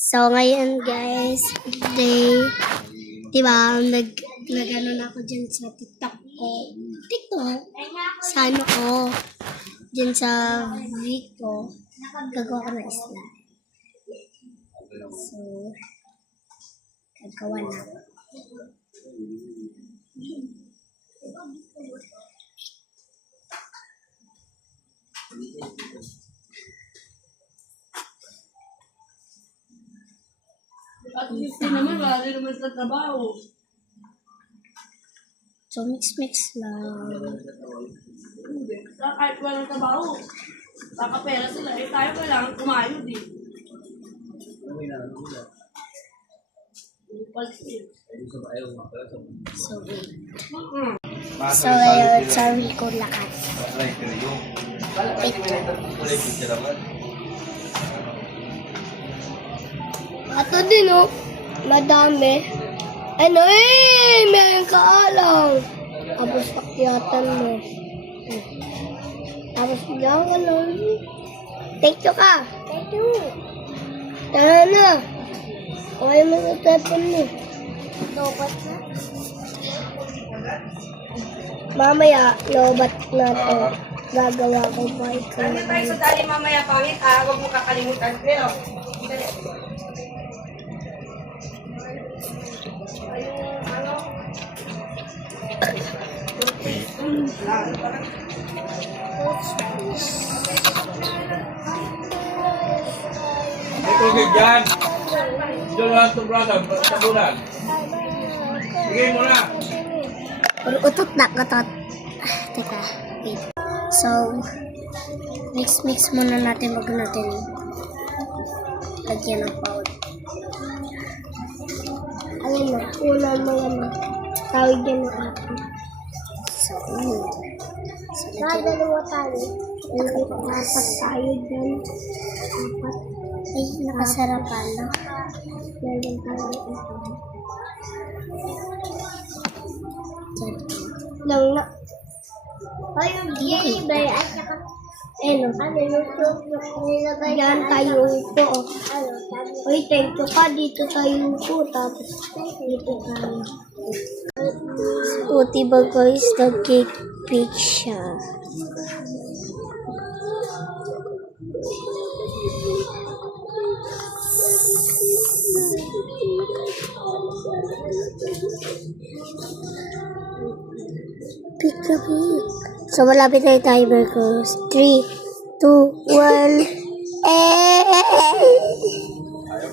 So, ngayon guys, day, diba, nag-ano na ako dyan sa TikTok ko. TikTok? Sa ano ko, dyan sa Vico, gagawa ko ng isla. So, gagawa na ako. At hindi naman, wala rin naman sa trabaho. So, mix lang. Hindi. Kahit walang trabaho, kakapera sila. Eh, tayo kailangan kumayod eh. So, wait. So, ngayon, sabi ko lakas. Ito din, oh. Madami. Ano meron ka alam. Tapos pakyatan mo. Tapos bigyan ka lang. Thank you ka. Thank you. Tara na. Okay mo sa telepon mo. Lobat na. Mamaya, lobat na to. Gagawa ko pa ikaw. Ano tayo sa dali mamaya pangit ah, huwag mo kakalimutan. Pero, May tubig dyan. Diyan lang itong brasa, tabunan. Bigay mo na. Utot na, utot. Teka, wait. So, mix muna natin bago natin lagyan ng powder. Ayun na, una mo yan na. Tawag yan na atin. So, dalawa tayo. Apat tayo dyan. Apat. Ay, nakasarapan na. Meron tayo ito. Lang na. Ay, yung bay at saka ano yung nilagay yan tayo po. Uy, thank you pa. Dito tayo po. Tapos dito tayo. O, diba guys, nag-cake siya. Pick a pick. So, malapit na yung timer ko. 3, 2, 1, and